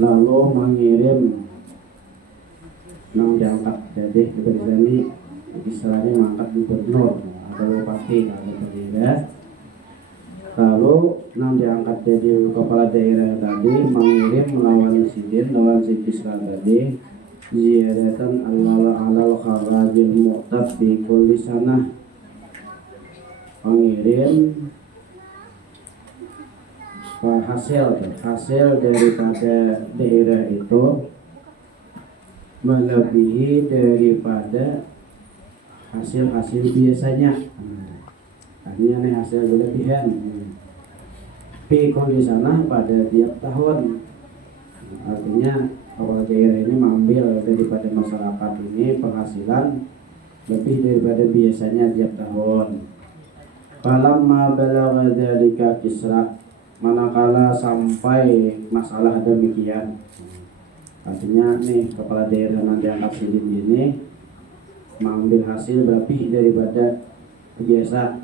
lalu mengirim nang diangkat jadi diberi istilahnya mangkat gubernur atau bupati atau berbeda. Lalu nang diangkat jadi kepala daerah tadi mengirim melawan sidin lawan si Kisra tadi ziyadatan alal kharajil mu'tab bi kulli sanah, mengirim hasil daripada daerah itu melebihi daripada hasil biasanya. Artinya nih hasil berlebihan. Pikul di sana pada tiap tahun. Artinya kepala daerah ini mengambil daripada masyarakat ini penghasilan lebih daripada biasanya tiap tahun. Falamma balagha dzalika Kisra, manakala sampai masalah demikian. Artinya nih kepala daerah nanti angkat sidin ini mengambil hasil lebih daripada biasa.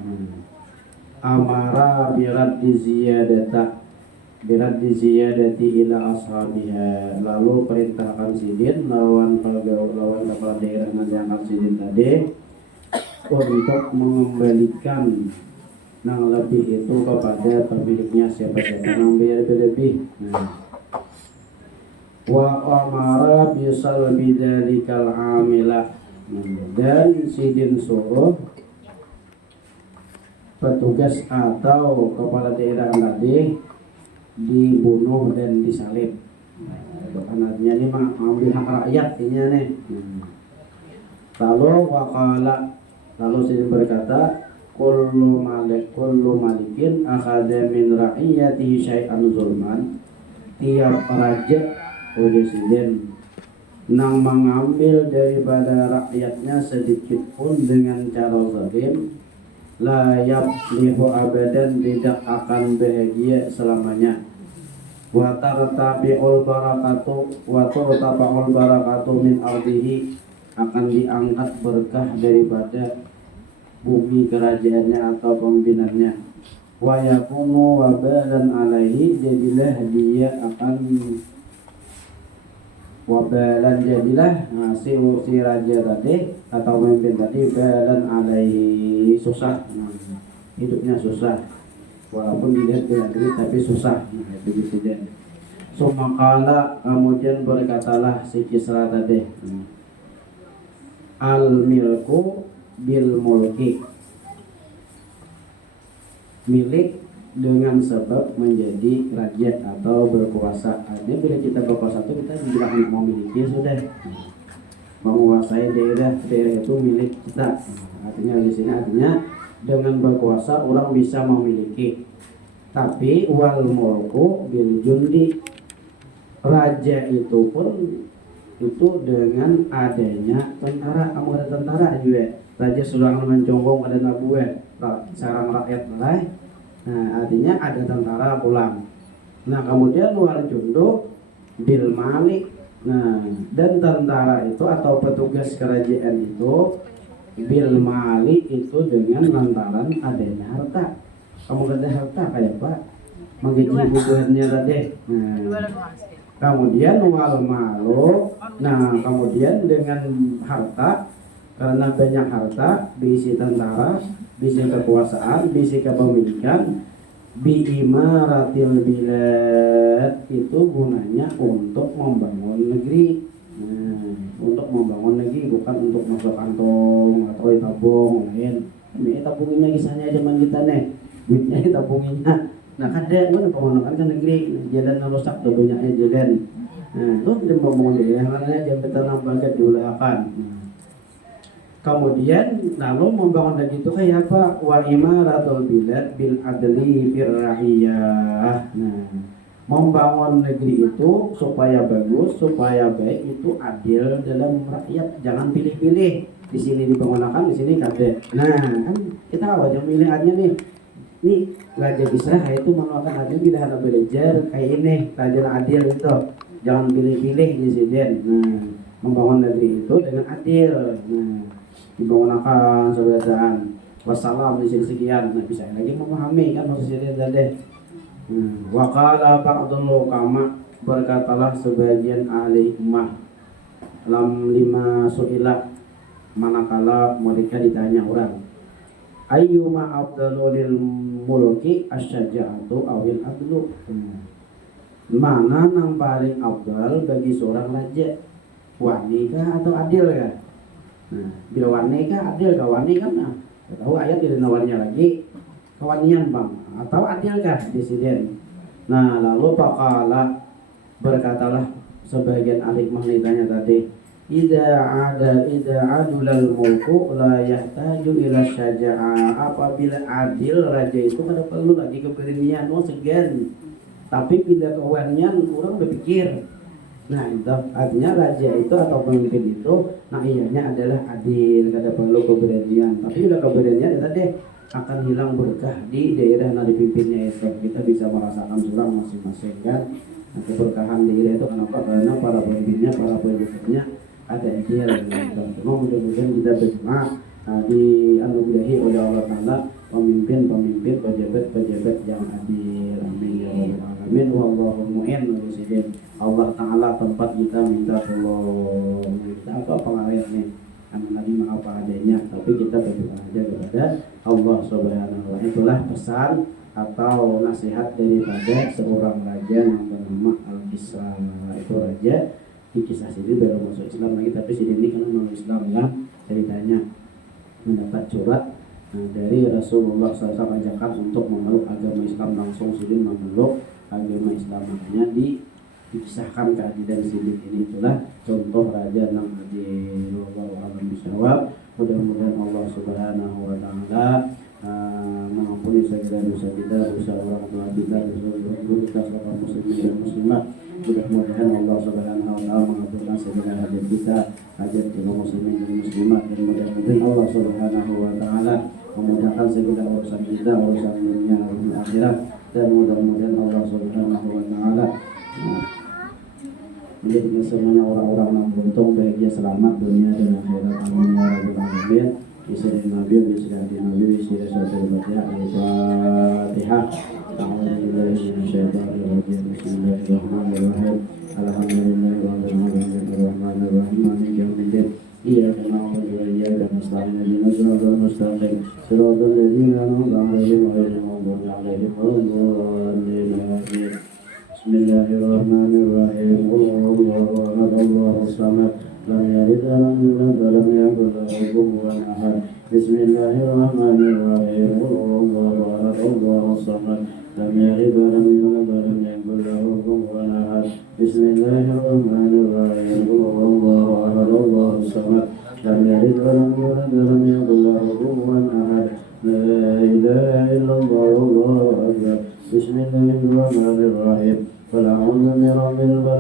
Amara birat ziyadati ila ashabiha, lalu perintahkan sidin lawan kepala daerah nanti angkat sidin tadi untuk mengembalikan nang lebih itu kepada pemiliknya, siapa-siapa nang lebih. Wa amara bisal bidzalikal amilah, dan sidin suruh petugas atau kepala daerah tadi dibunuh dan disalib. Artinya ini mengambil hak rakyat ini nih. Lalu sidin berkata, kullu malikin akhadha min ra'iyatihi syai'an zulman, tiap raja sidin nang mengambil daripada rakyatnya sedikit pun dengan cara zalim, la yaflihu abadan, tidak akan bahagia selamanya. Wa tartabi'ul barakatu min ardihi, akan diangkat berkah daripada bumi kerajaannya atau pemimpinannya. Wa yakunu wabalan alaihi, jadilah dia akan si raja tadi atau pemimpin tadi balan alaihi, susah, hidupnya susah walaupun dilihat tidak duit tapi susah. Itu presiden. Sumakala, kemudian berkatalah si Kisra tadi, al milku bil mulki, milik dengan sebab menjadi raja atau berkuasa. Artinya bila kita berkuasa itu kita tidak akan memiliki, sudah menguasai daerah itu milik kita. Artinya di sini artinya dengan berkuasa orang bisa memiliki. Tapi wal mulku bil jundi, raja itu pun itu dengan adanya tentara. Kamu ada tentara juga, raja sudah menconggong ada nabuah sarang rakyat mulai. Nah, artinya ada tentara pulang. Nah, kemudian luar jundo bil malik. Nah, dan tentara itu atau petugas kerajaan itu bil malik itu dengan lantaran adanya harta. Kamu ada harta kayak Pak menggaji bubuhannya tadi. Nah, kemudian wal malu. Nah, kemudian dengan harta, karena banyak harta, diisi tentara, bisa kekuasaan, bisa kepemilikan, biimaratil bilad, itu gunanya untuk membangun negeri. Nah, untuk membangun negeri, bukan untuk masuk kantong atau tabung lain. Ini tabunginnya kisahnya zaman kita nih, duitnya tabunginnya. Nah, kadang mana pembangunan kan negeri, jalan rusak tuh banyaknya jalan. Nah, itu dia membangun daerah, karena dia betanam bagat diulakan. Kemudian lalu membangun lagi itu kayak apa? Wa imaratul bilad bil adli fir ra'iyah. Nah, membangun negeri itu supaya bagus, supaya baik, itu adil dalam rakyat, jangan pilih-pilih. Di sini dibangunkan, di sini kada. Nah, kan kita wajib pilihannya nih. Nih Raja Kisra itu menolakkan adil, bila ada belajar kayak ini, raja adil itu. Jangan pilih-pilih di sini. Nah, membangun negeri itu dengan adil. Nah, dibangunkan sebedaan wassalam di sini sekian. Nah, bisa lagi memahami kan maksudnya tadi. Waqala ba'dul hukama, berkatalah sebagian ahli hikmah, lam lima su'ilah, manakala mereka ditanya orang, ayyuma afdalu lil mulki asyaja'atu awil adlu. Mana yang paling afdal bagi seorang raja, wani kah atau adil kah? Nah, bila wani kah adil kah? Wani kan nah, tahu ayat tidak nawarnya lagi kewanian bang atau adil kah disiden. Nah lalu pakala, berkatalah sebagian ahli hikmah ditanya tadi, Ida adulal mulku la yahtaju ila syaja'ah. Apabila adil raja itu kada perlu lagi keberanian, segan. Tapi bila kewanian orang berpikir. Nah itu artinya raja itu atau pemimpin itu, nah ianya adalah adil, kada perlu keberanian. Tapi bila keberanian itu deh akan hilang berkah di daerah yang dipimpinnya itu. Kita bisa merasakan surang masing-masing kan. Nah, keberkahan daerah itu kenapa? Karena para pemimpinnya, para pemimpinnya ada adil. Cuma mudah-mudahan kita berdoa dianugerahi oleh Allah Taala pemimpin-pemimpin, pejabat-pejabat yang adil. Amin ya rabbal alamin. Wallahu mu'in. Allah Taala tempat kita minta tolong. Kita apa pengarahnya? Lagi apa adanya, tapi kita berdoa aja kepada Allah Subhanahu wa Ta'ala. Itulah pesan atau nasihat daripada seorang raja yang bernama Al-Kisra. Itu raja di kisah sini baru masuk Islam lagi, tapi si ini kan masuk Islam kan, ceritanya mendapat surat dari Rasulullah SAW ajakan untuk memeluk agama Islam langsung. Sidin memeluk agama Islam, makanya dikisahkan keadilan Sidin ini. Itulah contoh raja yang adil. Wallahu. Mudah-mudahan Allah Subhanahu wa Ta'ala mengampuni segala dosa kita, dosa orang tua kita, dosa guru kita, seluruh muslimin dan muslimat. Mudah-mudahan Allah Subhanahu wa Ta'ala mengabulkan segala hajat kita, hajat kaum muslimin dan muslimat, dan mudah-mudahan Allah Subhanahu wa Ta'ala memudahkan segala urusan kita, urusan dunia dan akhirat, dan mudah-mudahan Allah Subhanahu wa Ta'ala menjadikan semuanya orang-orang yang beruntung, bahagia, selamat dunia dan akhirat. Amin ya rabbal alamin. Bismillahirrahmanirrahim. Nabi Bismillahirrahmanirrahim. Al-Fatihah. A'udzubillahi minasyaitonir rajim. Bismillahirrahmanirrahim. Alhamdulillahirabbil alamin. Arrahmanirrahim. Maliki yaumiddin. Iyyaka na'budu wa iyyaka nasta'in. Ihdinas siratal mustaqim. Siratal ladzina an'amta 'alaihim ghairil maghdubi 'alaihim waladdallin. Bismillahirrahmanirrahim. Allahu akbar. Allahu samad. Lam yalid wa lam yulad wa lam yakul lahu kufuwan ahad. Bismillahirrahmanirrahim. Allahu akbar. Allahu samad. Lam yalid wa lam yulad wa lam yakul lahu kufuwan ahad. Bismillahirrahmanirrahim. Allahu akbar. Allahu samad. Lam yalid wa lam yulad wa lam yakul lahu kufuwan ahad. La ilaha illallah. Allahu akbar. Bismillahirrahmanirrahim. Qul a'udzu birabbil falaq.